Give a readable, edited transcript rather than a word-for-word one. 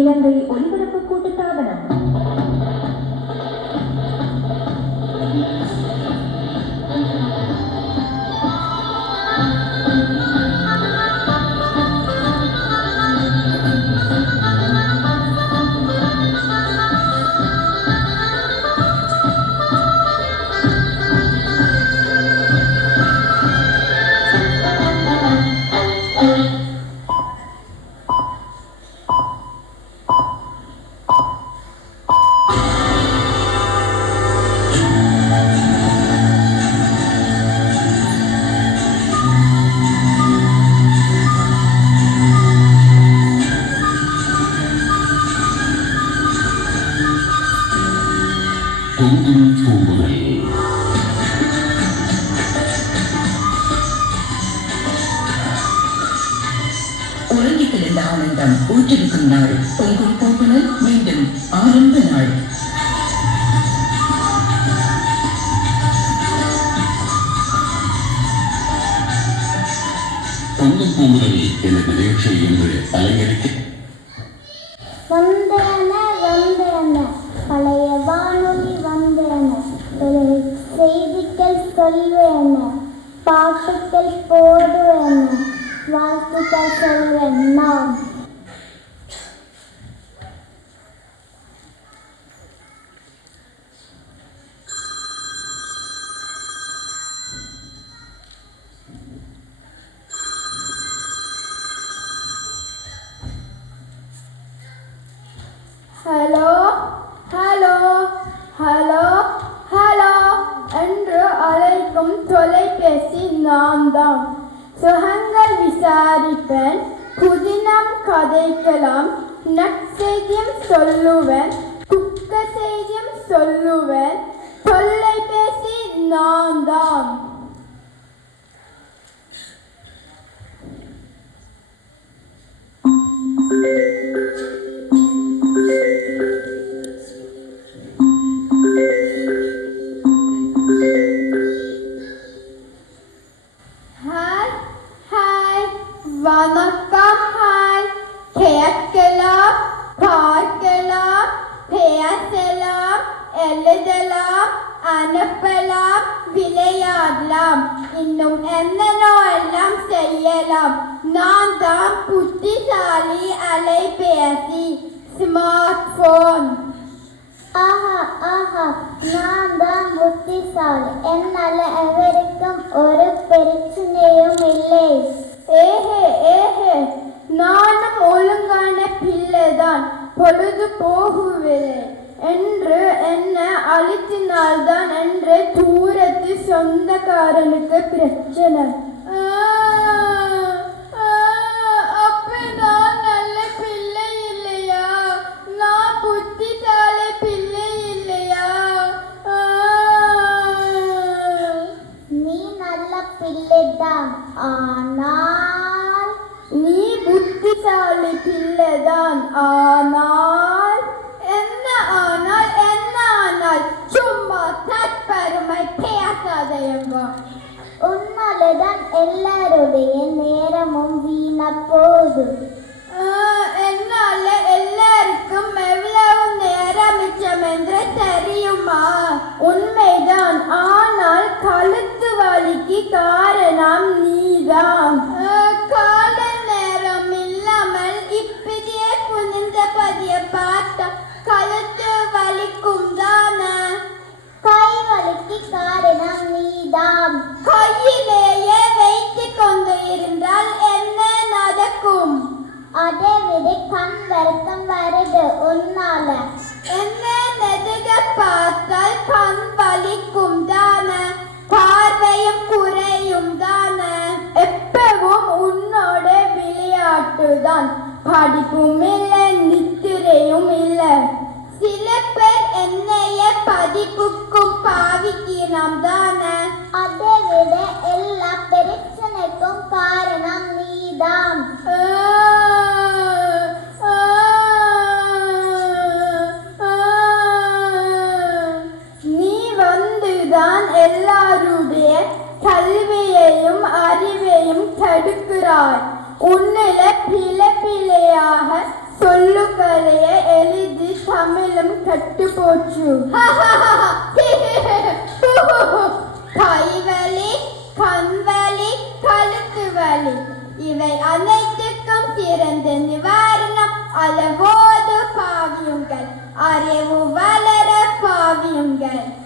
இலங்கை ஒலிபரப்பு கூட்டு தாபனம். உறங்கிக் கிடந்த ஆனந்தம் ஊற்றிருக்கும் நாள், பொங்கும் பூங்குழல் மீண்டும் ஆரம்ப நாள். பொங்கும் பூங்குழல் என்ற நிகழ்ச்சி என்று அலங்கரிக்க வந்தன வந்தன பழைய வானொலி வந்தன, செய்திகள் சொல்வேன, பாட்டுகள் போடுவேன, வாழ்த்துக்கள் சொல்வேன் நான். ஹலோ ஹலோ ஹலோ ஹலோ என்று அழைக்கும் தொலைபேசி நான் தான். சுகங்கள் விசாரிப்பேன், புதினம் கதைக்கலாம், நற்செய்தியும் சொல்லுவேன், துக்க செய்தியும் சொல்லுவேன். தொலைபேசி நான் தான். வணக்கம். ஹாய். கேட்கலாம், பார்க்கலாம், பேசலாம், எழுதலாம், அனுப்பலாம், விளையாடலாம், இன்னும் என்னென்னோ எல்லாம் செய்யலாம். நான் தான் புத்திசாலி அலைபேசி, ஸ்மார்ட் போன். ஆஹா ஆஹா, நான் தான் புத்திசாலி, என்னால எவருக்கும் ஒரு பிரச்சனையும் இல்லை. ஏஹே ஏஹே, நானும் ஒழுங்கான பிள்ளைதான், பொழுது போகுவில்லை என்று என்ன அழுத்தினால்தான் என்று தூரத்து சொந்தக்காரனுக்கு பிரச்சனை. அப்ப நான் நல்ல பிள்ளை இல்லையா? நான் புத்திசாலி பிள்ளை இல்லையா? நீ நல்ல பிள்ளைதான், ஆனால் நீ புத்திசாலி பிள்ளைதான், ஆனால் என்ன ஆனால் என்ன ஆனால்? சும்மா தற்பெருமை பேசாதேங்க. உன்னாலதான் எல்லாருடைய நேரமும் வீண போகுது. என்னால எல்லாருக்கும் எவ்வளவு நேரம் மிச்சம் என்று தெரியுமா? உண்மைதான், ஆனால் கழுத்து வலிக்கு காரணம் நீதான். கால நேரம் இல்லாமல் இப்படியே குனிந்தபடிய பார்த்தா கழுத்து வலிக்கும் தானே. கை வலிக்கு காரணம் நீதான். கையிலேயே வைத்து கொண்டு இருந்தால் என்ன நடக்கும்? அதை விட கண் வருத்தம் வருது உன்னால. என்ன நெடுக பார்த்தால் கண் வலிக்கும் தானே, பார்வையும் குறையும் தானே. எப்பவும் உன்னோட விளையாட்டுதான், படிப்பும் இல்லை, நித்திரையும் இல்லை. சில பேர் என்னைய படிப்புக்கும் பாவிக்கிறோம் தானே. அதை விட எல்லா பிரச்சனைக்கும் காரணம் நீதான். நீ வந்துதான் எல்லாருடைய கல்வியையும் அறிவையும் தடுக்கிறாய். உன்னில பிழையாக சொல்லுகளையே எழுதி தமிழும் கட்டு போச்சு. கைவலி, கண்வலி, கழுத்து வலி இவை அனைத்துக்கும் சிறந்த நிவாரணம் அளவோடு பாவியுங்கள். அறிவு வளர பாவியுங்கள்.